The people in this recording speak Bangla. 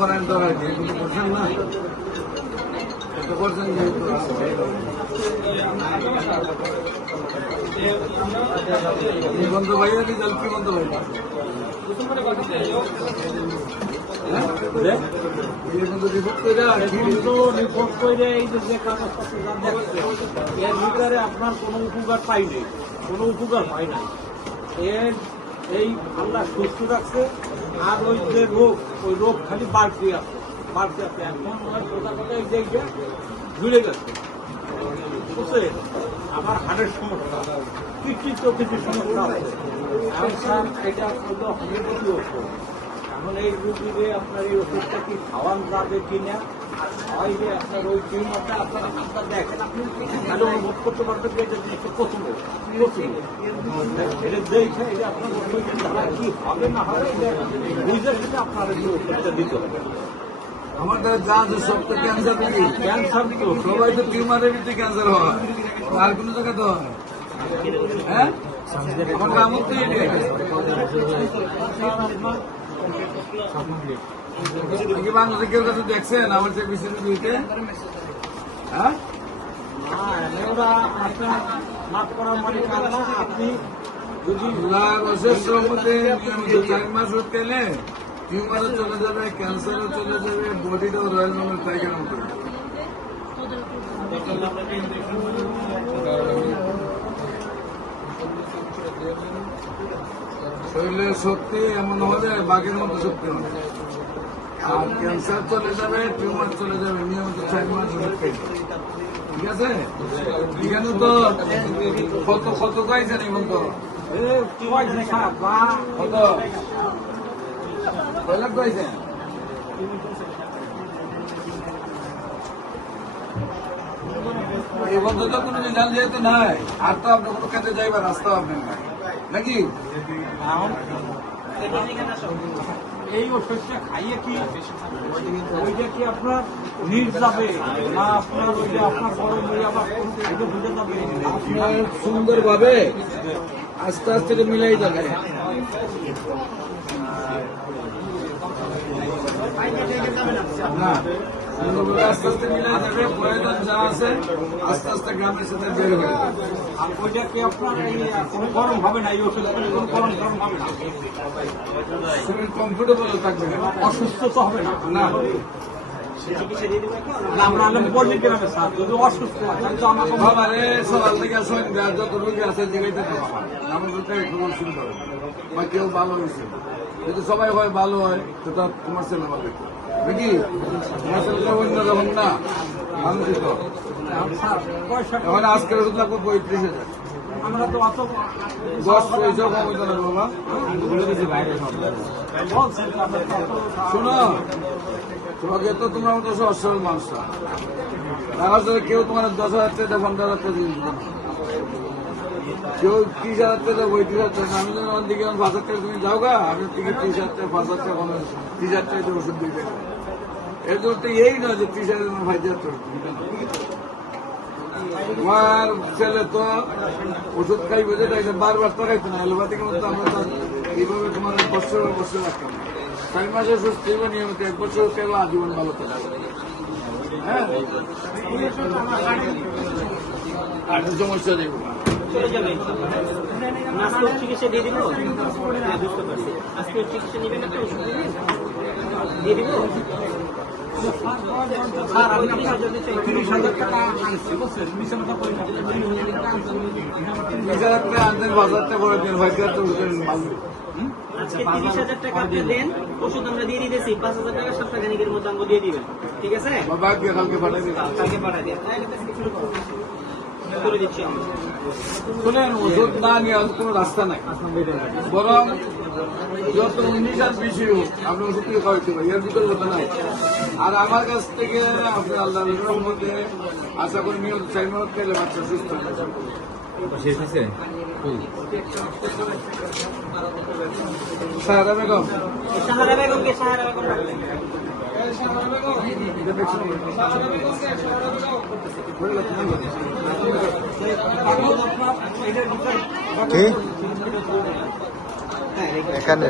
করেন তো করছেন না করছেন যেহেতু বন্ধু ভাইয়া রিজাল্ট কি বন্ধু ভাই আপনার কোনো উপকার পাইনি, কোনো উপকার পাই নাই। এর এই আল্লাহ সুস্থ রাখছে, আর ওই যে রোগ, ওই রোগ খালি বাড়তে আছে। এখন সোজা কথা এই জায়গা ঝুলে গেছে, বুঝছে? আমার হাড়ের সমস্যা, কিছু সমস্যা আছে। এখন এটা হলো হোমিওপ্যাথি ওষুধ। এখন এই রুগীরে আপনার এই ওষুধটা কি খাওয়ান যাবে কিনা, আর খাওয়াইলে আপনার ওই টিউমারটা আপনারা দেখেন, আপনি তাহলে অনুভব করতে পারবেন যে এটা জিনিসটা পছন্দ এটা দেখে এটা আপনার কি হবে না হবে এটা বুঝে সেটা আপনার ওষুধটা দিতে হবে। আমার দ্বারা যা আছে সব তো ক্যান্সার নাকি? ক্যান্সার তো সবাই তো টিউমারের ভিতরে ক্যান্সার হয়, আর কোনো জায়গা তো হয়। হ্যাঁ, আমার কামড় তো কি বাংলাদেশে কেউ কাছে দেখছেন আমার চেয়ে বেশি দিতে? হ্যাঁ, ওরা আপনার মাফ করার মানে না, আপনি যদি বছরের মধ্যে নিয়মিত 4 মাস ওষুধ খেলে টিউমারও চলে যাবে, ক্যান্সারও চলে যাবে, বডিটাও রয়্যাল রঙের টাইগার মতো। শরীরের শক্তি এমন হবে বাঘের মতো শক্তি হবে, আর ক্যান্সার চলে যাবে, টিউমার চলে যাবে নিয়মিত 4 মাস ওষুধ খেলে। ঠিক আছে, এখানে তো কত পাইছেন এখন তো কত কয় লাখ পাইছেন? এই বন্ধু তো কোনো রেজাল্ট যেহেতু নাই, আর তো আপনার কোনো কাজে যাইবার রাস্তা আপনার নাই নাকি? এই ওষুধটা খাইয়ে কি ওইটা কি আপনার নিজ যাবে না আপনার ওইটা আপনার গরম হয়ে আবার এটা বুঝে যাবে? আপনার সুন্দরভাবে আস্তে আস্তে মিলাই যাবে। না, সুন্দরভাবে আস্তে আস্তে মিলাই যাবে, প্রয়োজন যা আছে আস্তে আস্তে গ্রামের সাথে বের হয়ে যাবে। আর ওইটা কি আপনার কোনো গরম হবে না? এই ওষুধ কোনো গরম হবে না, শরীর কমফোর্টেবল থাকবে, অসুস্থ তো হবে না। না আমরা বলি গ্রামে স্যার যদি অসুস্থ হয় তো আমাকে বাবারে সকাল থেকে আসেন, যত রোগী আছে জায়গাতে আমার খবর শুনতে হবে বা কেউ ভালো হয়েছে। যদি সবাই হয় ভালো হয় তো তার তোমার ছেলে ভালো নাকি? তোমার ছেলেটা অন্য যখন না মানুষই তো এখন আজকের ওষুধ লাগবে 35,000। আমরা তো অত 10 পয়সা কম হইতে না বাবা। শোনো, তোমাকে তো তোমার মতো অসল মানুষরা তারা যদি কেউ তোমার 10,000 টাকা 15,000 টাকা দিন, কেউ 30,000 টাকা 35,000 টাকা। আমি যখন আমার দিকে 5,000 টাকা তুমি যাও গা, আমি থেকে 30,000 টাকা 5,000 টাকা 30,000 টাকা দিয়ে ওষুধ দিয়ে দেবো। এর জন্য তো এই নয় যে 30,000 5,000 টাকা। তোমার ছেলে তো ওষুধ খাইবে যেটা এটা বারবার তো খাইতো না, এলোপ্যাথিক মতো আমরা তো এইভাবে তোমার বছর রাখতাম। 4 মাসে সুস্থ হইবে নিয়মিত, 1 বছর খেলে আজীবন ভালো থাকবে। হ্যাঁ, আর সমস্যা দেব চলে যাবে। আজকে চিকিৎসা দিয়ে দিব, বুঝতে পারছি। আজকে চিকিৎসা নেবেন, একটা ওষুধ দিয়ে দিব। স্যার আমি 30,000 টাকা আনছি, বুঝছেন? 20,000 টাকা 30,000 টাকা আনতেন, 5,000 টাকা করে দেন, 5,000 টাকা আজকে 30,000 টাকা আপনি দেন, ওষুধ আমরা দিয়ে দিতেছি। 5,000 টাকা সপ্তাহখানিকের মধ্যে আমাকে দিয়ে দিবেন, ঠিক আছে? বাবাকে কালকে পাঠাই দিন। কালকে পাঠাই দেন, করে দিচ্ছি আমরা। শুনেন, ওষুধ না নিয়ে কোনো রাস্তা নাই, বরং যত 19 আর 20 হোক আপনি ওষুধ থেকে খাওয়াইতে পারি, এর ভিতরে কথা নাই। আর আমার কাছ থেকে আপনি আল্লাহ মধ্যে আশা করি নিয়মিত 4 মাস খেলে বাচ্চা সুস্থ হয়ে যাবে। সাহারা বেগম সাহারা বেগমকে সাহারা বেগম রাখবেন। কি এখানে